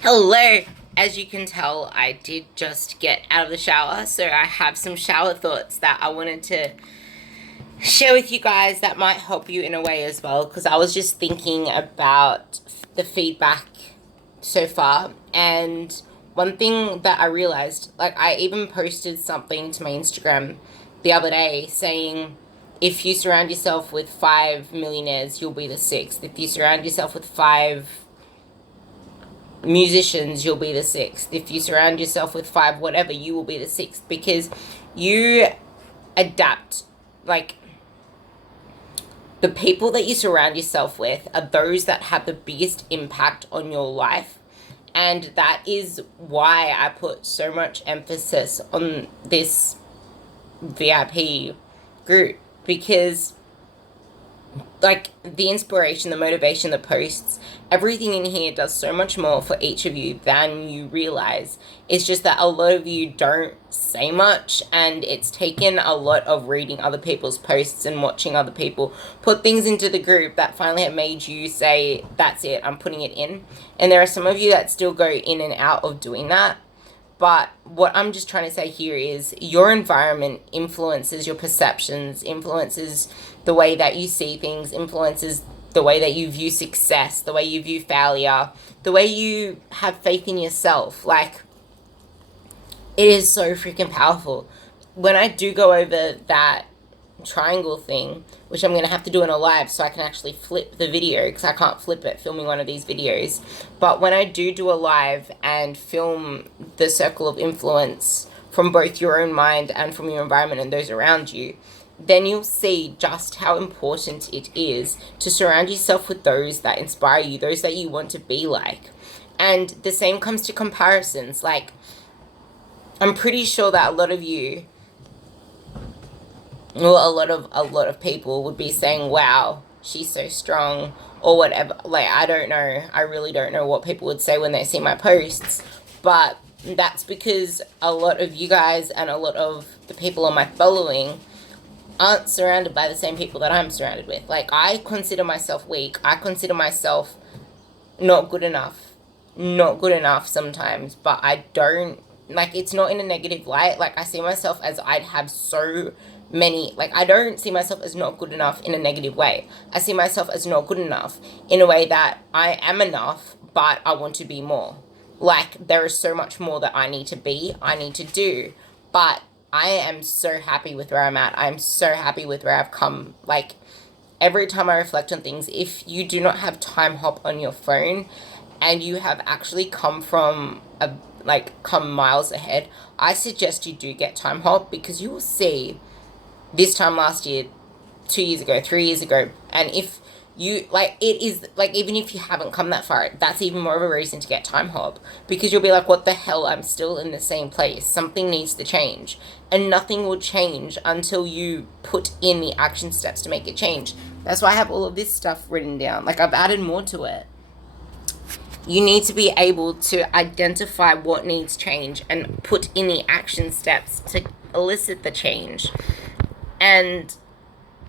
Hello! As you can tell, I did just get out of the shower, so I have some shower thoughts that I wanted to share with you guys that might help you in a way as well, because I was just thinking about the feedback so far, and one thing that I realized, like, I even posted something to my Instagram the other day saying, if you surround yourself with 5 millionaires, you'll be the sixth. If you surround yourself with five musicians, you'll be the sixth. If you surround yourself with five whatever, you will be the sixth, because you adapt. Like, the people that you surround yourself with are those that have the biggest impact on your life. And that is why I put so much emphasis on this VIP group, because like the inspiration, the motivation, the posts, everything in here does so much more for each of you than you realize. It's just that a lot of you don't say much, and it's taken a lot of reading other people's posts and watching other people put things into the group that finally have made you say, that's it, I'm putting it in. And there are some of you that still go in and out of doing that. But what I'm just trying to say here is your environment influences your perceptions, influences the way that you see things, influences the way that you view success, the way you view failure, the way you have faith in yourself. Like, it is so freaking powerful. When I do go over that triangle thing, which I'm going to have to do in a live so I can actually flip the video, because I can't flip it filming one of these videos. But when I do a live and film the circle of influence from both your own mind and from your environment and those around you, then you'll see just how important it is to surround yourself with those that inspire you, those that you want to be like. And the same comes to comparisons. Like, I'm pretty sure that a lot of you, well, a lot of people would be saying, wow, she's so strong, or whatever. Like, I don't know, I really don't know what people would say when they see my posts, but that's because a lot of you guys and a lot of the people on my following aren't surrounded by the same people that I'm surrounded with. Like, I consider myself weak, I consider myself not good enough, sometimes, but I don't, like, it's not in a negative light. Like, I see myself as I'd have so many, like, I don't see myself as not good enough in a negative way. I see myself as not good enough in a way that I am enough, but I want to be more. Like, there is so much more that I need to be, I need to do, but I am so happy with where I'm at. I'm so happy with where I've come. Like, every time I reflect on things, if you do not have time hop on your phone and you have actually come miles ahead, I suggest you do get time hop, because you will see this time last year, 2 years ago, 3 years ago, and if you, like, it is, like, even if you haven't come that far, that's even more of a reason to get time hop, because you'll be like, what the hell, I'm still in the same place, something needs to change. And nothing will change until you put in the action steps to make it change. That's why I have all of this stuff written down. Like, I've added more to it. You need to be able to identify what needs change and put in the action steps to elicit the change. And,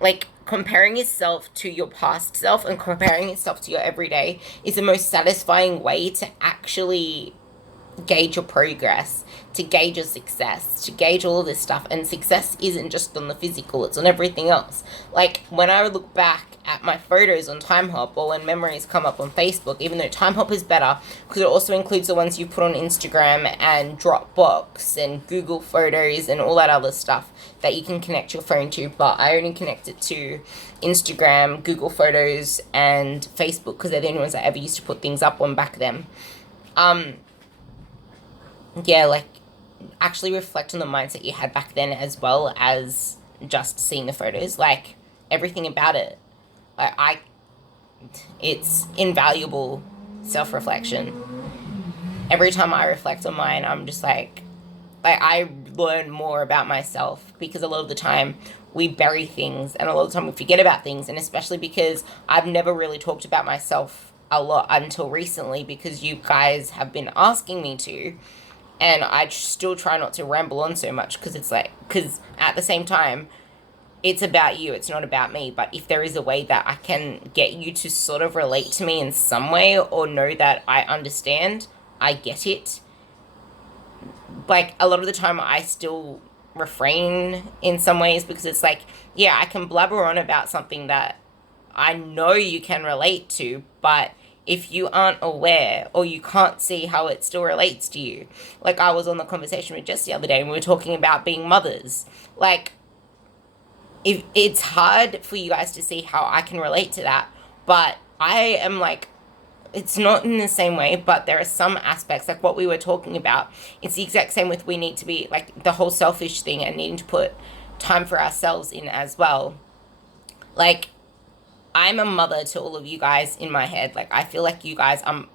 like, comparing yourself to your past self and comparing yourself to your everyday is the most satisfying way to actually gauge your progress, to gauge your success, to gauge all of this stuff. And success isn't just on the physical, it's on everything else. Like, when I look back at my photos on Timehop, or when memories come up on Facebook, even though Timehop is better because it also includes the ones you put on Instagram and Dropbox and Google Photos and all that other stuff that you can connect your phone to, but I only connect it to Instagram, Google Photos, and Facebook, because they're the only ones I ever used to put things up on back then. Yeah, like, actually reflect on the mindset you had back then, as well as just seeing the photos. Like, everything about it. Like, it's invaluable self-reflection. Every time I reflect on mine, I'm just like, I learn more about myself, because a lot of the time we bury things, and a lot of the time we forget about things, and especially because I've never really talked about myself a lot until recently, because you guys have been asking me to, and I still try not to ramble on so much, because it's like, because at the same time, it's about you, it's not about me. But if there is a way that I can get you to sort of relate to me in some way, or know that I understand, I get it. Like, a lot of the time I still refrain in some ways because it's like, yeah, I can blabber on about something that I know you can relate to, but if you aren't aware or you can't see how it still relates to you, like I was on the conversation with Jess the other day and we were talking about being mothers. Like, if it's hard for you guys to see how I can relate to that, but I am like, it's not in the same way, but there are some aspects, like what we were talking about. It's the exact same with we need to be, like, the whole selfish thing and needing to put time for ourselves in as well. Like, I'm a mother to all of you guys in my head. Like, I feel like you guys are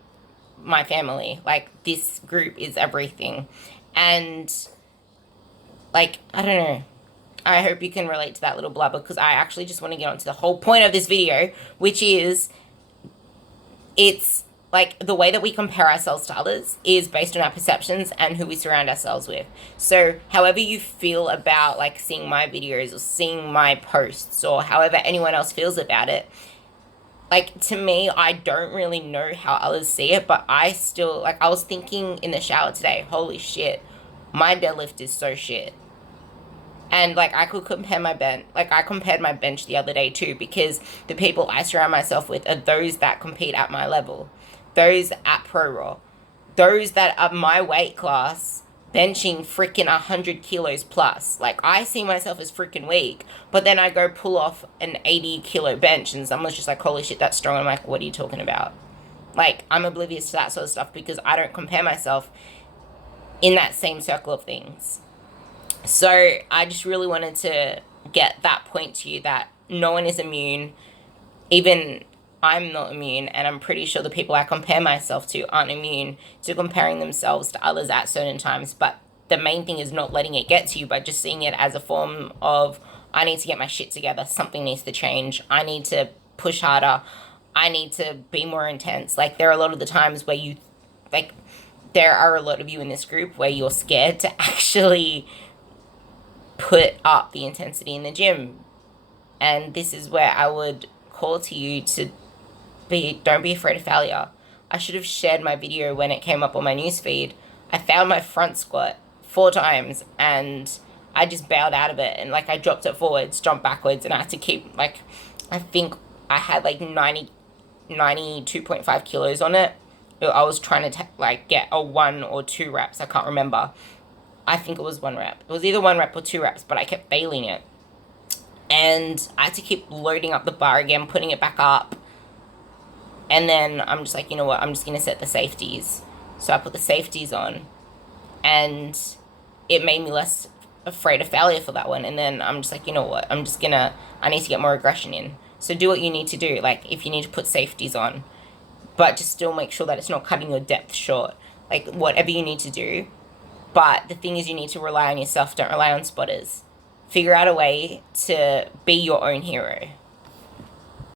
my family. Like, this group is everything. And, like, I don't know. I hope you can relate to that little blubber because I actually just want to get on to the whole point of this video, which is it's like the way that we compare ourselves to others is based on our perceptions and who we surround ourselves with. So however you feel about like seeing my videos or seeing my posts or however anyone else feels about it, like to me, I don't really know how others see it, but I still, like, I was thinking in the shower today, holy shit, my deadlift is so shit. And, like, I could compare my bench. Like, I compared my bench the other day, too, because the people I surround myself with are those that compete at my level. Those at Pro Raw. Those that are my weight class, benching freaking 100 kilos plus. Like, I see myself as freaking weak, but then I go pull off an 80-kilo bench, and someone's just like, holy shit, that's strong. I'm like, what are you talking about? Like, I'm oblivious to that sort of stuff because I don't compare myself in that same circle of things. So I just really wanted to get that point to you that no one is immune. Even I'm not immune, and I'm pretty sure the people I compare myself to aren't immune to comparing themselves to others at certain times. But the main thing is not letting it get to you, but just seeing it as a form of, I need to get my shit together. Something needs to change. I need to push harder. I need to be more intense. Like, there are a lot of the times where you, like, there are a lot of you in this group where you're scared to actually put up the intensity in the gym. And this is where I would call to you to don't be afraid of failure. I should have shared my video when it came up on my newsfeed. I failed my front squat 4 times and I just bailed out of it, and like I dropped it forwards, jumped backwards, and I had to keep, like, I think I had like 92.5 kilos on it. I was trying to like get a 1 or 2 reps, I can't remember. I think it was 1 rep. It was either 1 rep or 2 reps, but I kept failing it. And I had to keep loading up the bar again, putting it back up. And then I'm just like, you know what, I'm just going to set the safeties. So I put the safeties on. And it made me less afraid of failure for that one. And then I'm just like, you know what, I need to get more aggression in. So do what you need to do. Like, if you need to put safeties on. But just still make sure that it's not cutting your depth short. Like, whatever you need to do. But the thing is, you need to rely on yourself. Don't rely on spotters. Figure out a way to be your own hero.